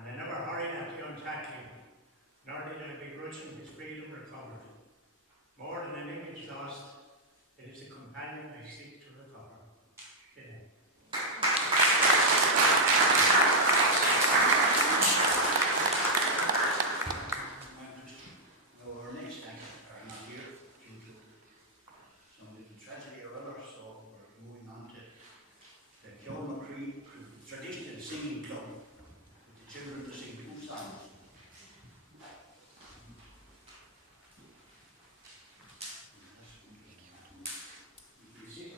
and I never hurried at the untackling, nor did I begrudge him his freedom recovered. More than an image lost, it is a companion I seek to recover. Amen. Our next thanks are not here due to some little tragedy or other, so we're moving on to the Kilma Creek Traditional Singing Club, with the children to sing 2 songs. You see,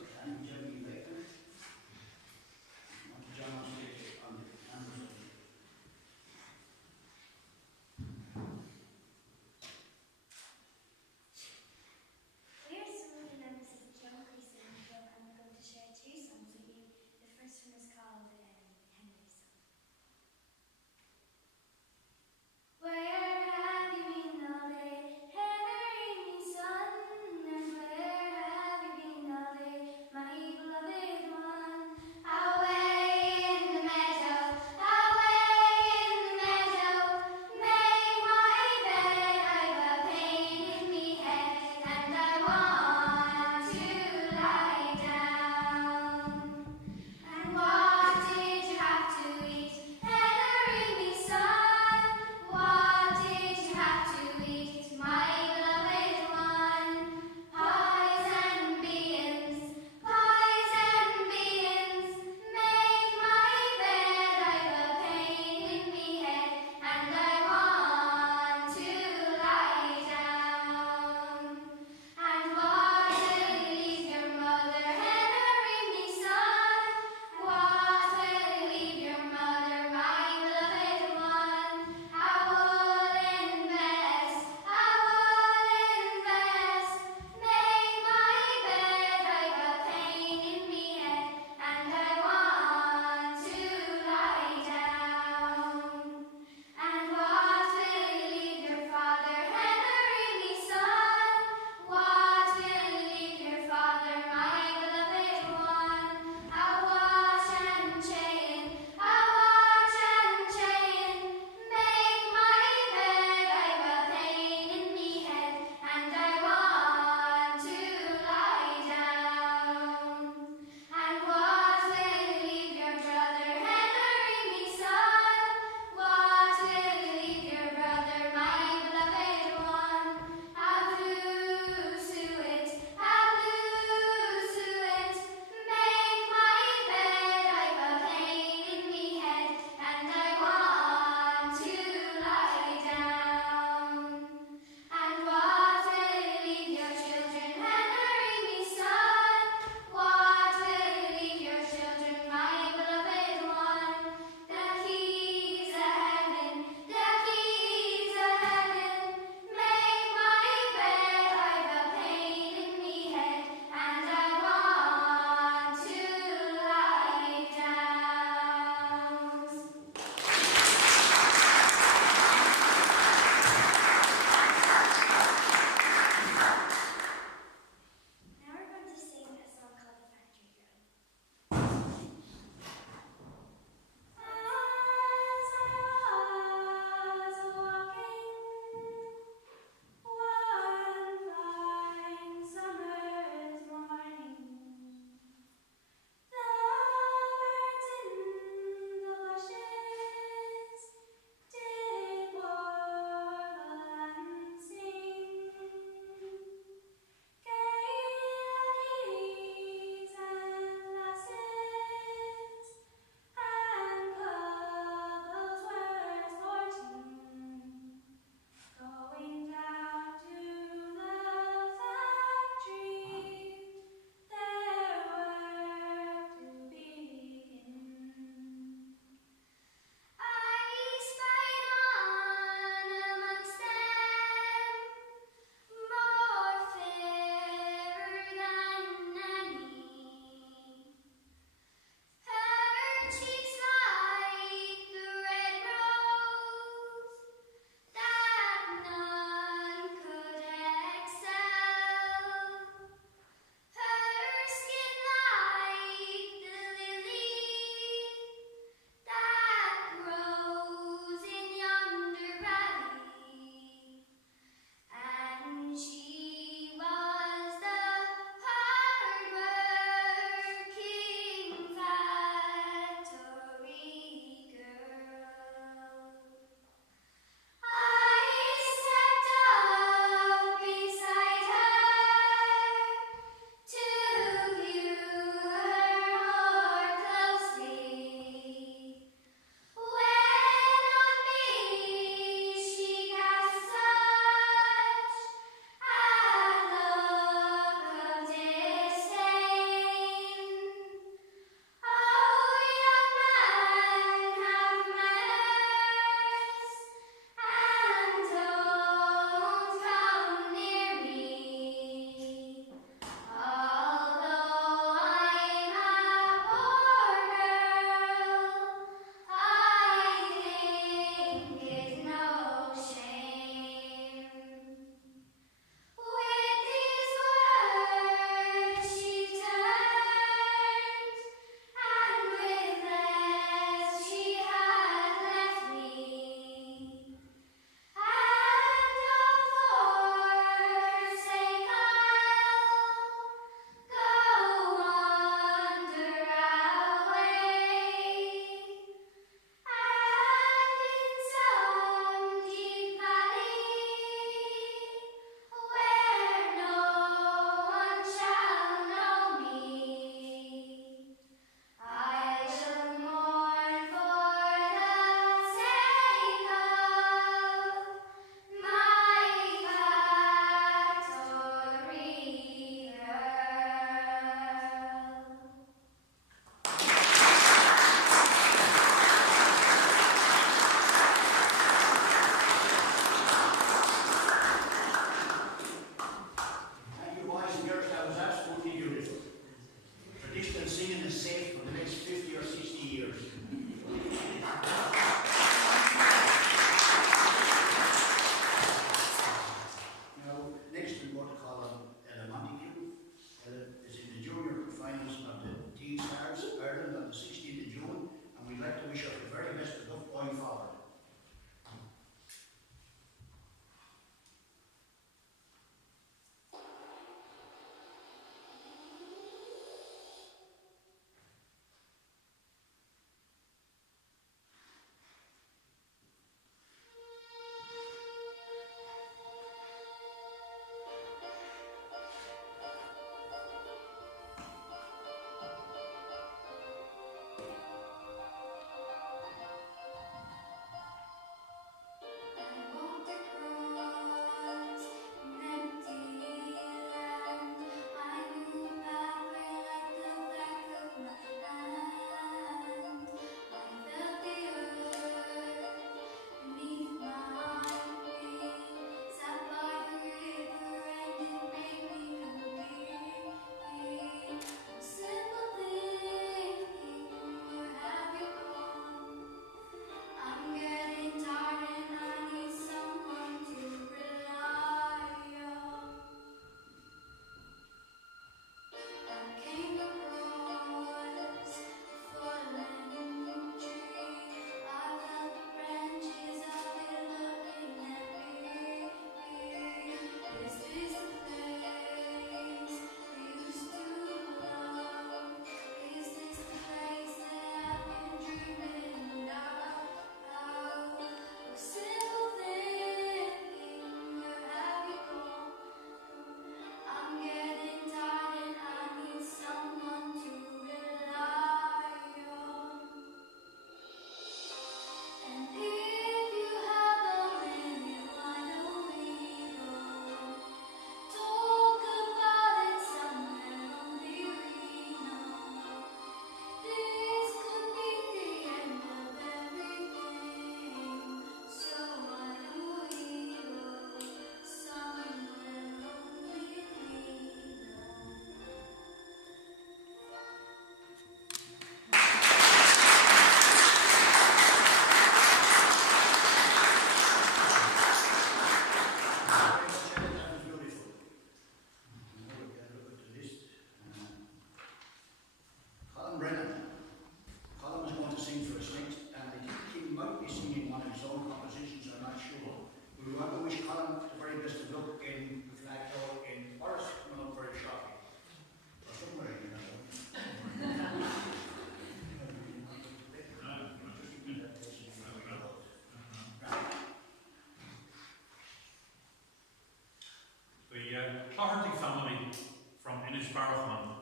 Inishbarachaman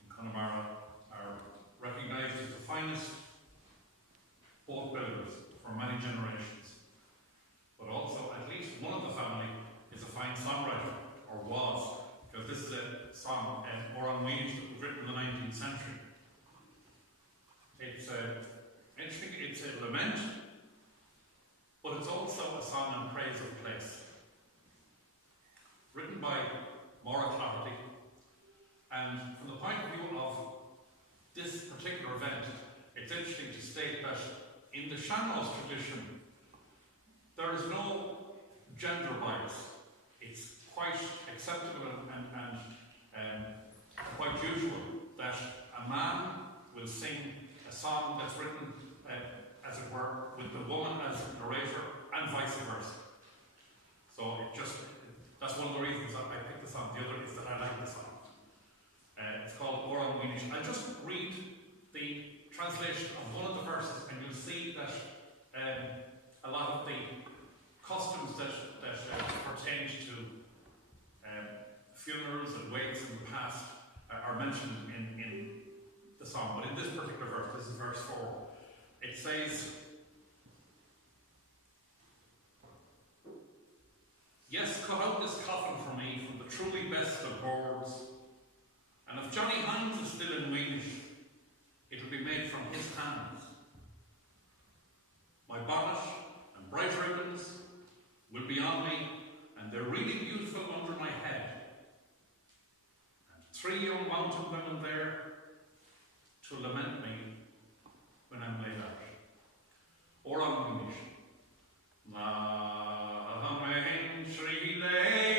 in Connemara are recognised as the finest boat builders for many generations. But also, at least one of the family is a fine songwriter, or was, because this is a song, Oran Weege, that was written in the 19th century. It's a lament, but it's also a song in praise of place. Written by Maura Claherty, and from the point of view of this particular event, it's interesting to state that in the Sean-Nós tradition, there is no gender bias. It's quite acceptable and quite usual that a man will sing a song that's written, as it were, with the woman as narrator, and vice versa. So that's one of the reasons I picked the song. The other is that I like the song. It's called Oran Weege. I'll just read the translation of one of the verses, and you'll see that a lot of the customs that pertained to funerals and wakes in the past are mentioned in the song. But in this particular verse, this is verse 4, it says, "Yes, cut out this coffin for me from the truly best of boards, and if Johnny Hines is still in Weege, it'll be made from his hands. My bonnet and bright ribbons will be on me, and they're really beautiful under my head. And 3 young mountain women there to lament me when I'm laid out. Oran Weege. Amen, Sri Lay,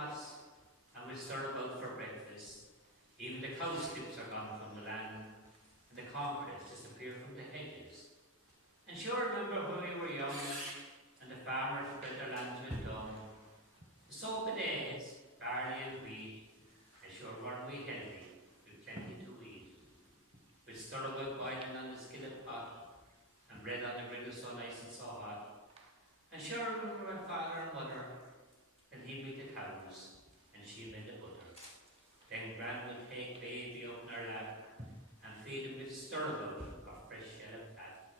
pots, and we stir about for breakfast. Even the cowslips are gone from the land, and the corncrakes disappear from the hedges. And sure, remember when we were young, and the farmers spread their lands with dung. The soap of days, barley and wheat, and sure weren't we healthy, with plenty to eat. We'd stir about boiling on the skillet pot, and bread on the griddle so nice and so hot. And sure, remember my father and mother, and he'd meet the cows, and she made the butter. Then Gran would take baby up in her lap, and feed him with stirabout or fresh yellow fat.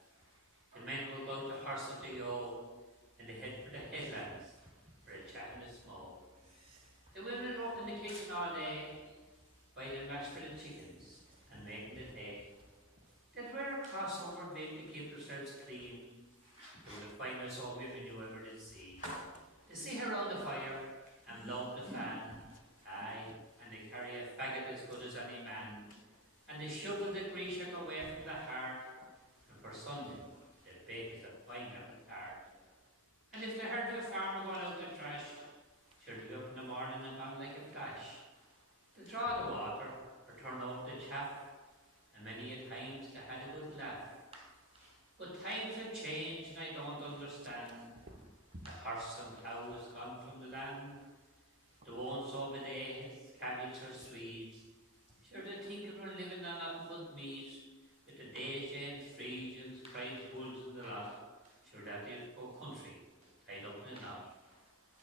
The men would go to horse at the yoke, and they head for the headlands for a chat and a smoke. The women worked in the kitchen all day, boiling mashed for the chickens and making the hay. They'd wear a crossover bib to keep themselves clean. They were the finest old women you ever did see. To see her on the fire and blow the fan, aye, and they carry a faggot as good as any man, and they shovel the greaser away from the heart, and for Sunday they bake the fine apple tart. And if they heard the farmer going out the trash, she'd be up in the morning and gone like a flash. To draw the water, or turn off the chaff, and many a times they had a good laugh. But times have changed and I don't understand. The horse and cow has gone from the land. The ones over there, cabbage or sweet. Sure they think of her living on uncooked meat, with the Days, Friesians, Christ bulls and the lot. Sure that is poor country, tied up in a knot.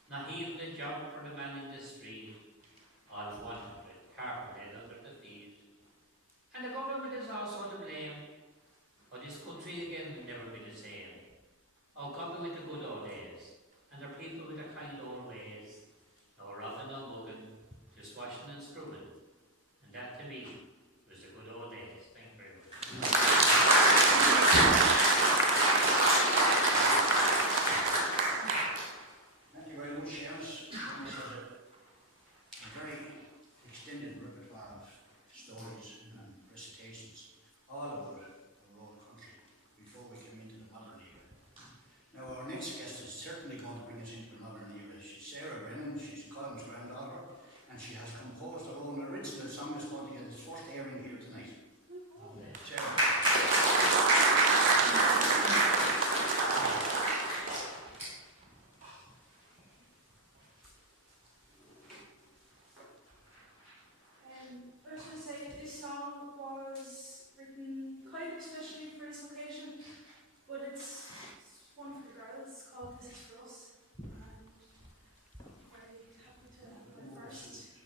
Not even a job for the man in the street, all one with carpet laid under the feet. And the government is also to blame, but this country again will never be the same. Oh, God be with the good old days, and their people with their kind old ways. No robbing, no mugging, just washing and scrubbing. And that to me was the good old days. Thank you very much. Thank you very much, Seamus. It was a very extended repertoire of stories and recitations, all about the rural country, before we came into the modern era. Now, our next guest is certainly going to bring us into the modern era. She's Sarah Brennan, she's Colm's granddaughter, and she has composed her own original song that's going to get its first airing here tonight. Sarah. I was going to say that this song was written kind of especially for this occasion, but it's one for the girls. It's called This Is For Us. And I'm very happy to have my first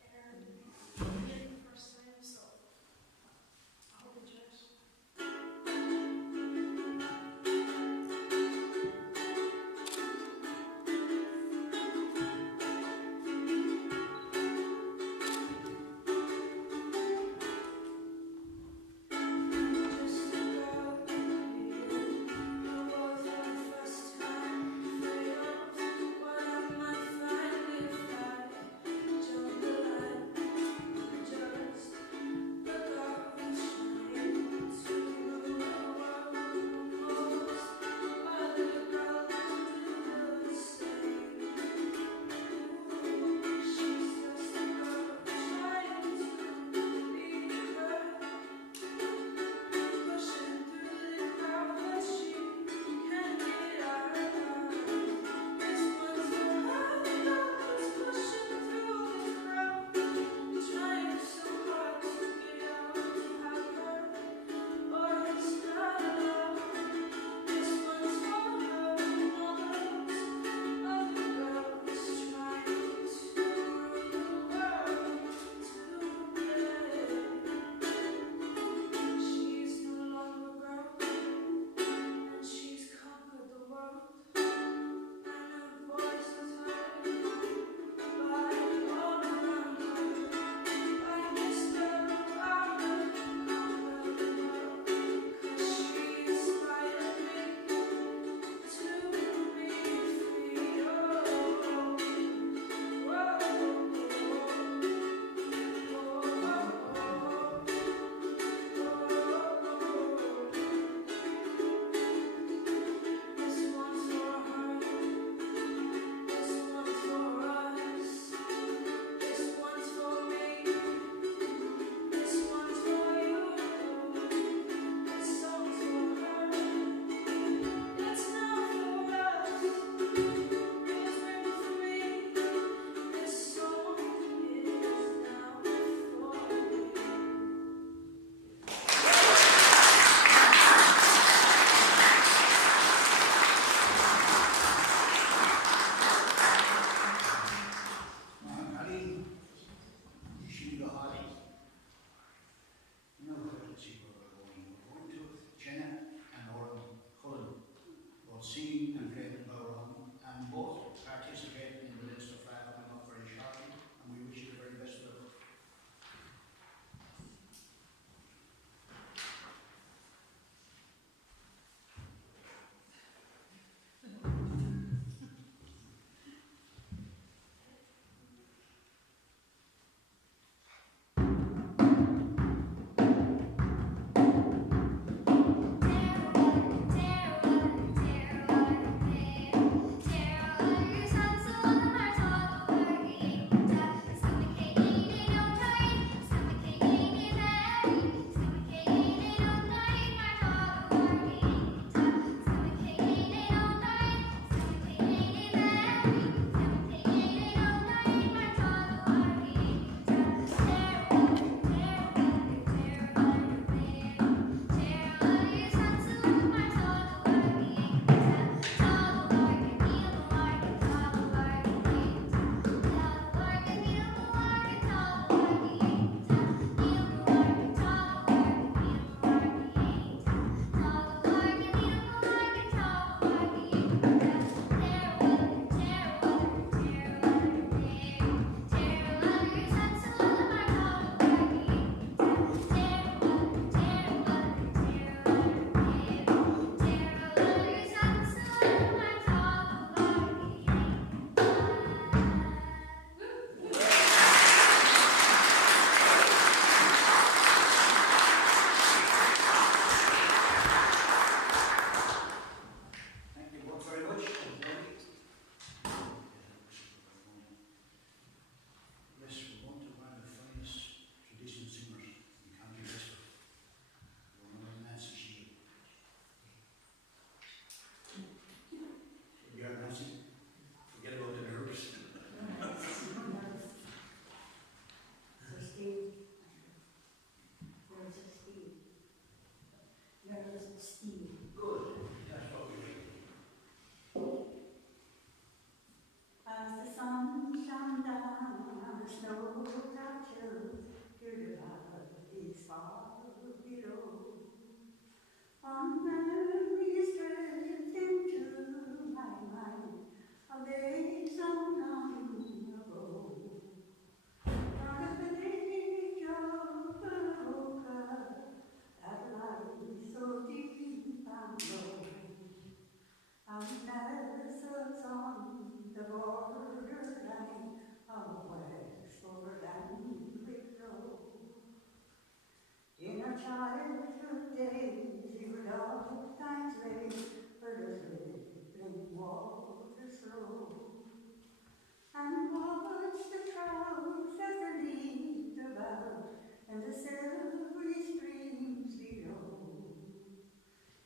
air here the first time, so I hope you enjoy it. Just a girl, above is far below. On memories drift into my mind of days long ago. From the village of Baroka that lies so deep and low, and nestles on the borderline of Wexford and Wicklow. In our childhood days, you would oftentimes lay for the rippling waters flow, and watch the crowds as they leaped about and the silvery streams below.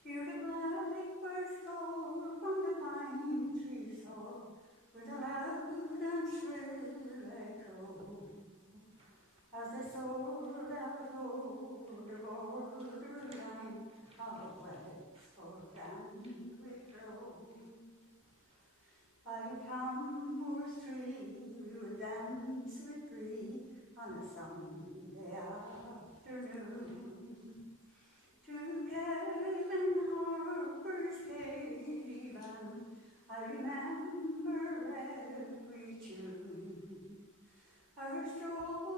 Hear the blackbirds call from the pine trees tall with a loud and shrill echo, as they soar out over the borderline of Wexford and Wicklow. By Cammoor Street we would dance with glee on a Sunday afternoon, to Kevin Harper's Katie Band. I remember every tune. Our stroll